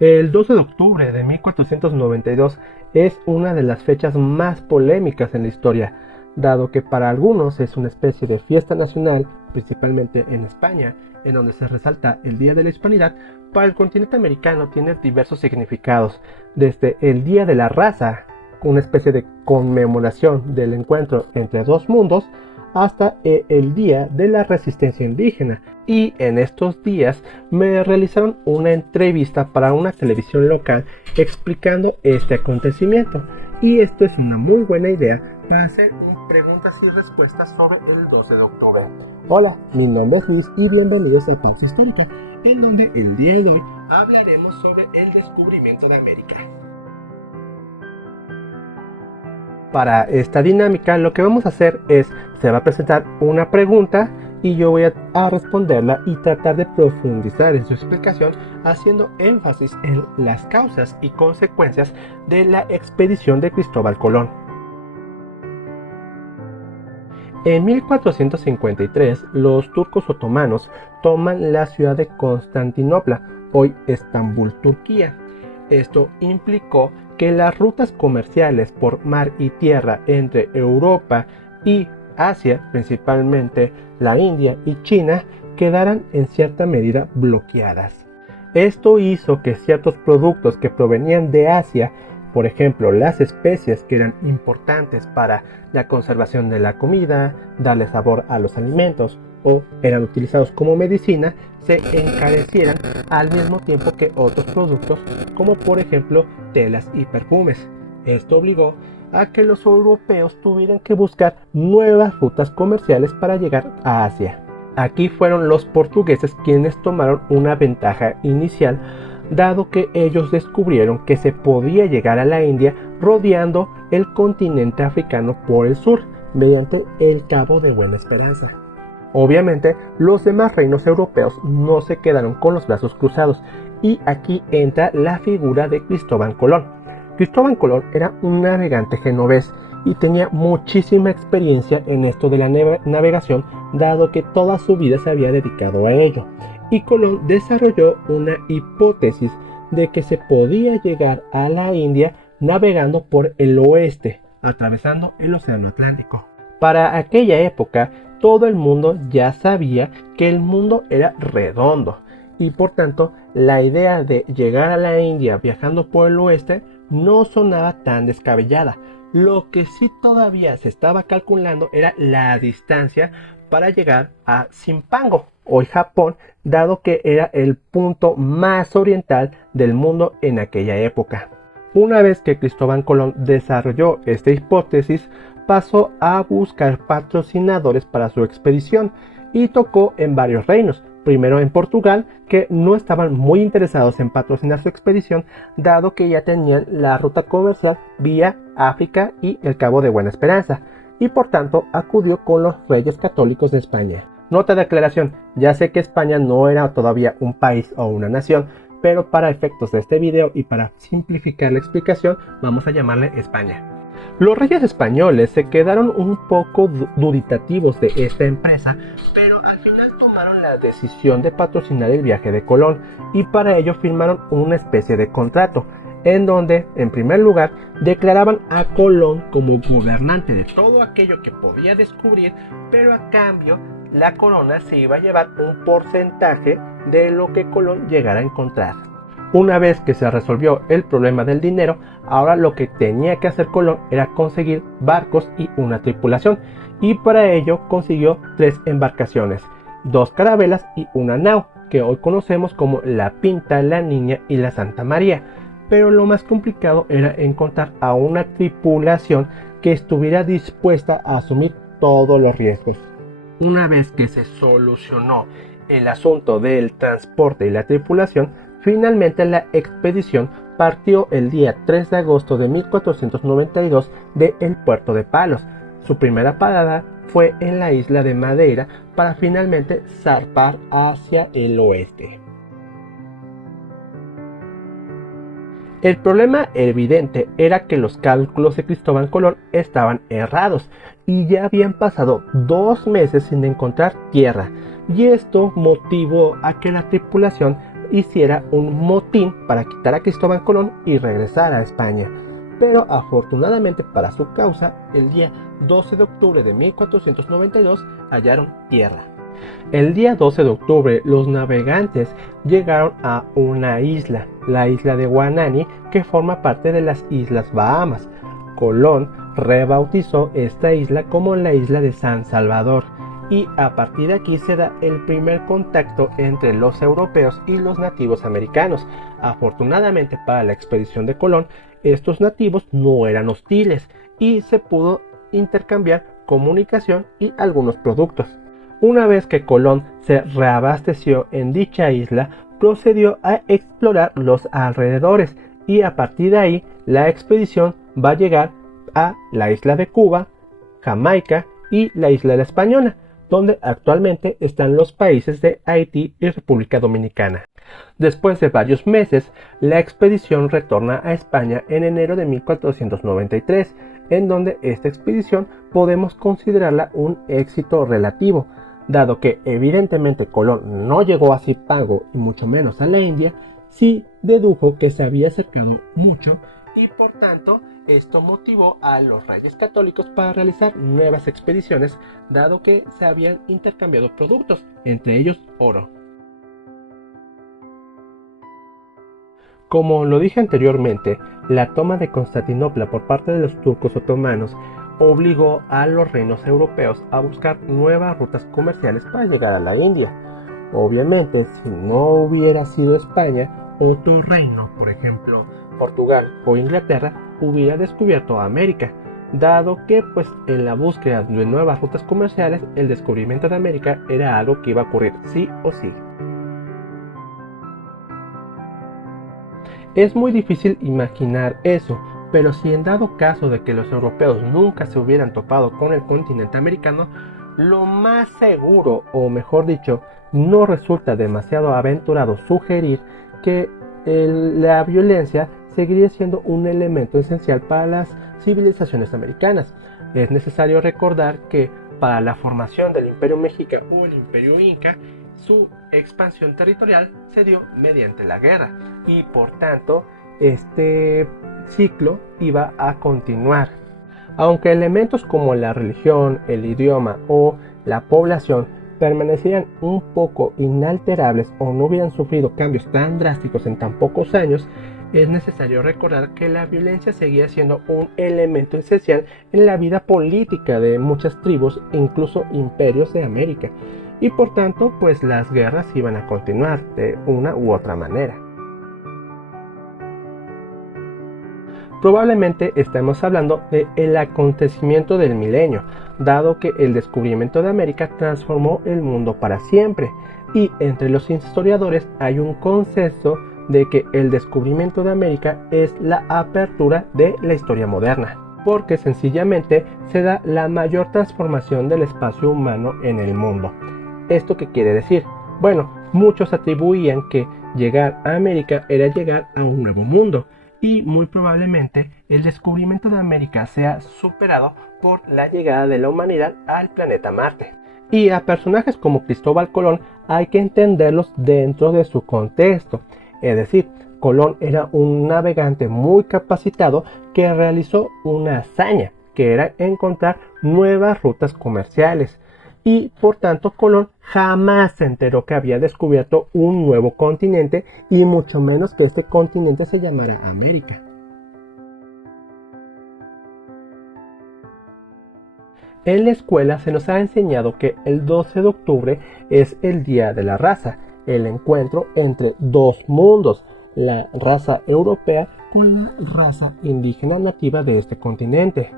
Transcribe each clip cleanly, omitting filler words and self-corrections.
El 12 de octubre de 1492 es una de las fechas más polémicas en la historia, dado que para algunos es una especie de fiesta nacional, principalmente en España, en donde se resalta el Día de la Hispanidad. Para el continente americano tiene diversos significados, desde el Día de la Raza, una especie de conmemoración del encuentro entre dos mundos, hasta el Día de la Resistencia Indígena. Y en estos días me realizaron una entrevista para una televisión local explicando este acontecimiento. Y esto es una muy buena idea para hacer preguntas y respuestas sobre el 12 de octubre. Hola, mi nombre es Luis y bienvenidos a Pausa Histórica, en donde el día de hoy hablaremos sobre el descubrimiento de América. Para esta dinámica lo que vamos a hacer es, se va a presentar una pregunta y yo voy a responderla y tratar de profundizar en su explicación, haciendo énfasis en las causas y consecuencias de la expedición de Cristóbal Colón. En 1453, los turcos otomanos toman la ciudad de Constantinopla, hoy Estambul, Turquía. Esto implicó que las rutas comerciales por mar y tierra entre Europa y Asia, principalmente la India y China, quedaran en cierta medida bloqueadas. Esto hizo que ciertos productos que provenían de Asia, por ejemplo las especias que eran importantes para la conservación de la comida, darle sabor a los alimentos o eran utilizados como medicina, se encarecieran al mismo tiempo que otros productos como por ejemplo telas y perfumes. Esto obligó a que los europeos tuvieran que buscar nuevas rutas comerciales para llegar a Asia. Aquí fueron los portugueses quienes tomaron una ventaja inicial, dado que ellos descubrieron que se podía llegar a la India rodeando el continente africano por el sur, mediante el Cabo de Buena Esperanza. Obviamente, los demás reinos europeos no se quedaron con los brazos cruzados, y aquí entra la figura de Cristóbal Colón. Cristóbal Colón era un navegante genovés y tenía muchísima experiencia en esto de la navegación, dado que toda su vida se había dedicado a ello. Y Colón desarrolló una hipótesis de que se podía llegar a la India navegando por el oeste, atravesando el Océano Atlántico. Para aquella época, todo el mundo ya sabía que el mundo era redondo y por tanto la idea de llegar a la India viajando por el oeste no sonaba tan descabellada. Lo que sí todavía se estaba calculando era la distancia para llegar a Zimpango, hoy Japón, dado que era el punto más oriental del mundo en aquella época. Una vez que Cristóbal Colón desarrolló esta hipótesis, pasó a buscar patrocinadores para su expedición y tocó en varios reinos. Primero en Portugal, que no estaban muy interesados en patrocinar su expedición, dado que ya tenían la ruta comercial vía África y el Cabo de Buena Esperanza, y por tanto acudió con los reyes católicos de España. Nota de aclaración, ya sé que España no era todavía un país o una nación, pero para efectos de este video y para simplificar la explicación, vamos a llamarle España. Los reyes españoles se quedaron un poco dubitativos de esta empresa, pero al final tomaron la decisión de patrocinar el viaje de Colón y para ello firmaron una especie de contrato, en donde, en primer lugar, declaraban a Colón como gobernante de todo aquello que podía descubrir, pero a cambio la corona se iba a llevar un porcentaje de lo que Colón llegara a encontrar. Una vez que se resolvió el problema del dinero, ahora lo que tenía que hacer Colón era conseguir barcos y una tripulación, y para ello consiguió 3 embarcaciones, 2 carabelas y una nao, que hoy conocemos como la Pinta, la Niña y la Santa María. Pero lo más complicado era encontrar a una tripulación que estuviera dispuesta a asumir todos los riesgos. Una vez que se solucionó el asunto del transporte y la tripulación, finalmente la expedición partió el día 3 de agosto de 1492 del puerto de Palos. Su primera parada fue en la isla de Madeira para finalmente zarpar hacia el oeste. El problema evidente era que los cálculos de Cristóbal Colón estaban errados y ya habían pasado 2 meses sin encontrar tierra, y esto motivó a que la tripulación hiciera un motín para quitar a Cristóbal Colón y regresar a España. Pero afortunadamente para su causa, el día 12 de octubre de 1492 hallaron tierra. El día 12 de octubre los navegantes llegaron a una isla, la isla de Guanani, que forma parte de las Islas Bahamas. Colón rebautizó esta isla como la isla de San Salvador, y a partir de aquí se da el primer contacto entre los europeos y los nativos americanos. Afortunadamente para la expedición de Colón, estos nativos no eran hostiles y se pudo intercambiar comunicación y algunos productos. Una vez que Colón se reabasteció en dicha isla, procedió a explorar los alrededores y a partir de ahí la expedición va a llegar a la isla de Cuba, Jamaica y la isla de la Española, donde actualmente están los países de Haití y República Dominicana. Después de varios meses, la expedición retorna a España en enero de 1493, en donde esta expedición podemos considerarla un éxito relativo, dado que evidentemente Colón no llegó a Zipango y mucho menos a la India, sí dedujo que se había acercado mucho y por tanto esto motivó a los reyes católicos para realizar nuevas expediciones, dado que se habían intercambiado productos, entre ellos oro. Como lo dije anteriormente, la toma de Constantinopla por parte de los turcos otomanos obligó a los reinos europeos a buscar nuevas rutas comerciales para llegar a la India. Obviamente, si no hubiera sido España, otro reino, por ejemplo Portugal o Inglaterra, hubiera descubierto América, dado que pues en la búsqueda de nuevas rutas comerciales el descubrimiento de América era algo que iba a ocurrir sí o sí. Es muy difícil imaginar eso, pero si en dado caso de que los europeos nunca se hubieran topado con el continente americano, lo más seguro, o mejor dicho, no resulta demasiado aventurado sugerir que la violencia seguiría siendo un elemento esencial para las civilizaciones americanas. Es necesario recordar que para la formación del Imperio Mexica o el Imperio Inca, su expansión territorial se dio mediante la guerra y por tanto este ciclo iba a continuar. Aunque elementos como la religión, el idioma o la población permanecieran un poco inalterables o no hubieran sufrido cambios tan drásticos en tan pocos años, es necesario recordar que la violencia seguía siendo un elemento esencial en la vida política de muchas tribus e incluso imperios de América, y por tanto pues las guerras iban a continuar de una u otra manera. Probablemente estemos hablando del acontecimiento del milenio, dado que el descubrimiento de América transformó el mundo para siempre, y entre los historiadores hay un consenso de que el descubrimiento de América es la apertura de la historia moderna, porque sencillamente se da la mayor transformación del espacio humano en el mundo. ¿Esto qué quiere decir? Bueno, muchos atribuían que llegar a América era llegar a un nuevo mundo, y muy probablemente el descubrimiento de América sea superado por la llegada de la humanidad al planeta Marte. Y a personajes como Cristóbal Colón hay que entenderlos dentro de su contexto. Es decir, Colón era un navegante muy capacitado que realizó una hazaña, que era encontrar nuevas rutas comerciales. Y por tanto Colón jamás se enteró que había descubierto un nuevo continente y mucho menos que este continente se llamara América. En la escuela se nos ha enseñado que el 12 de octubre es el Día de la Raza, el encuentro entre dos mundos, la raza europea con la raza indígena nativa de este continente.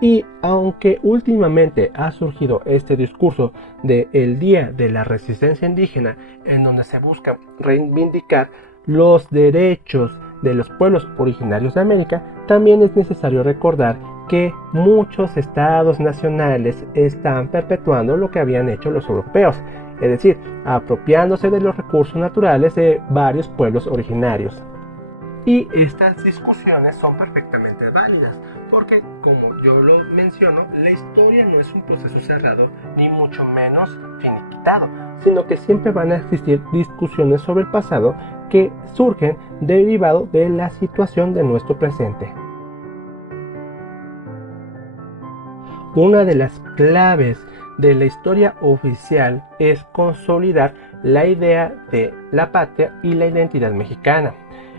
Y aunque últimamente ha surgido este discurso del Día de la Resistencia Indígena, en donde se busca reivindicar los derechos de los pueblos originarios de América, también es necesario recordar que muchos estados nacionales están perpetuando lo que habían hecho los europeos, es decir, apropiándose de los recursos naturales de varios pueblos originarios. Y estas discusiones son perfectamente válidas, porque como yo lo menciono, la historia no es un proceso cerrado, ni mucho menos finiquitado, sino que siempre van a existir discusiones sobre el pasado que surgen derivado de la situación de nuestro presente. Una de las claves de la historia oficial es consolidar la idea de la patria y la identidad mexicana.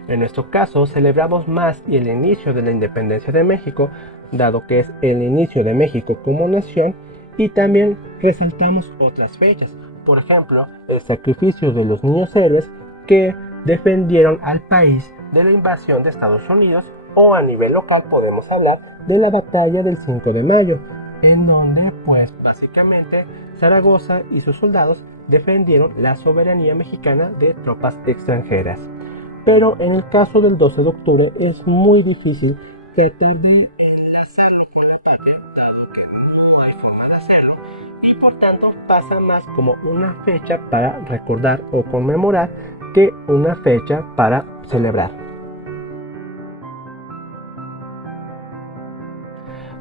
En nuestro caso, celebramos más el inicio de la independencia de México, dado que es el inicio de México como nación, y también resaltamos otras fechas. Por ejemplo, el sacrificio de los niños héroes que defendieron al país de la invasión de Estados Unidos, o a nivel local podemos hablar de la batalla del 5 de mayo, en donde pues básicamente Zaragoza y sus soldados defendieron la soberanía mexicana de tropas extranjeras. Pero en el caso del 12 de octubre es muy difícil tratar de enlazarlo con la patria, dado que no hay forma de hacerlo, y por tanto pasa más como una fecha para recordar o conmemorar que una fecha para celebrar.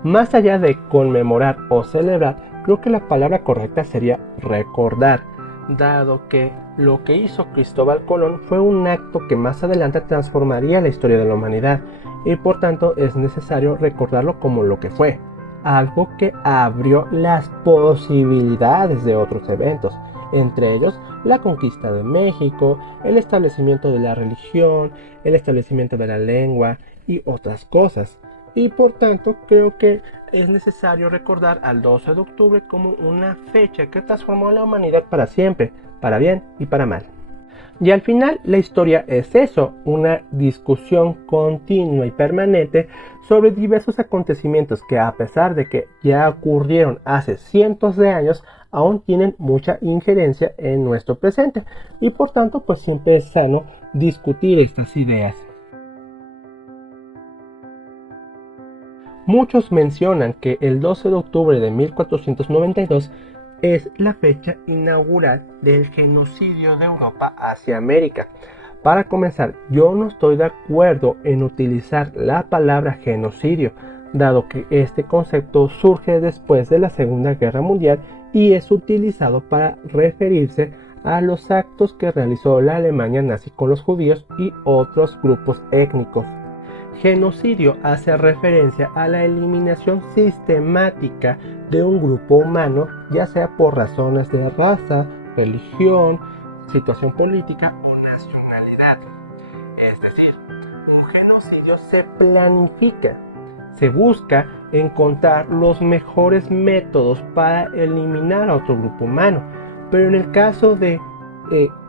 Más allá de conmemorar o celebrar, creo que la palabra correcta sería recordar, dado que lo que hizo Cristóbal Colón fue un acto que más adelante transformaría la historia de la humanidad, y por tanto es necesario recordarlo como lo que fue, algo que abrió las posibilidades de otros eventos, entre ellos la conquista de México, el establecimiento de la religión, el establecimiento de la lengua y otras cosas. Y por tanto creo que es necesario recordar al 12 de octubre como una fecha que transformó a la humanidad para siempre, para bien y para mal. Y al final la historia es eso, una discusión continua y permanente sobre diversos acontecimientos que, a pesar de que ya ocurrieron hace cientos de años, aún tienen mucha injerencia en nuestro presente, y por tanto pues siempre es sano discutir estas ideas. Muchos mencionan que el 12 de octubre de 1492 es la fecha inaugural del genocidio de Europa hacia América. Para comenzar, yo no estoy de acuerdo en utilizar la palabra genocidio, dado que este concepto surge después de la Segunda Guerra Mundial y es utilizado para referirse a los actos que realizó la Alemania nazi con los judíos y otros grupos étnicos. Genocidio hace referencia a la eliminación sistemática de un grupo humano, ya sea por razones de raza, religión, situación política o nacionalidad. Es decir, un genocidio se planifica, se busca encontrar los mejores métodos para eliminar a otro grupo humano, pero en el caso de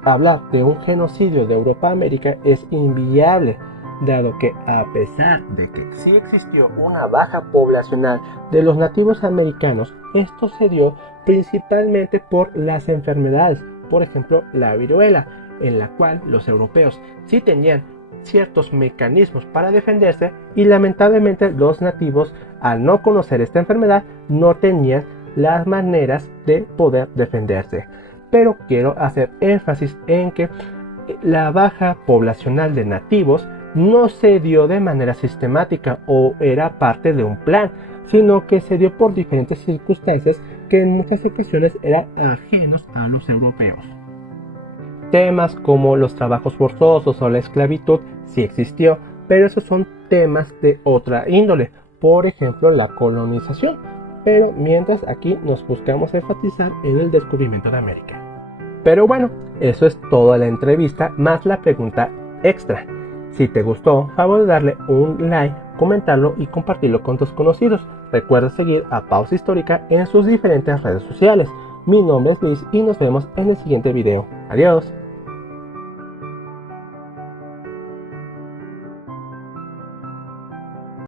hablar de un genocidio de Europa a América es inviable, dado que a pesar de que sí existió una baja poblacional de los nativos americanos, esto se dio principalmente por las enfermedades, por ejemplo la viruela, en la cual los europeos sí tenían ciertos mecanismos para defenderse y lamentablemente los nativos, al no conocer esta enfermedad, no tenían las maneras de poder defenderse. Pero quiero hacer énfasis en que la baja poblacional de nativos no se dio de manera sistemática o era parte de un plan, sino que se dio por diferentes circunstancias que en muchas ocasiones eran ajenos a los europeos. Temas como los trabajos forzosos o la esclavitud sí existió, pero esos son temas de otra índole, por ejemplo la colonización, pero mientras aquí nos buscamos enfatizar en el descubrimiento de América. Pero bueno, eso es toda la entrevista más la pregunta extra. Si te gustó, favor de darle un like, comentarlo y compartirlo con tus conocidos. Recuerda seguir a Pausa Histórica en sus diferentes redes sociales. Mi nombre es Luis y nos vemos en el siguiente video. Adiós.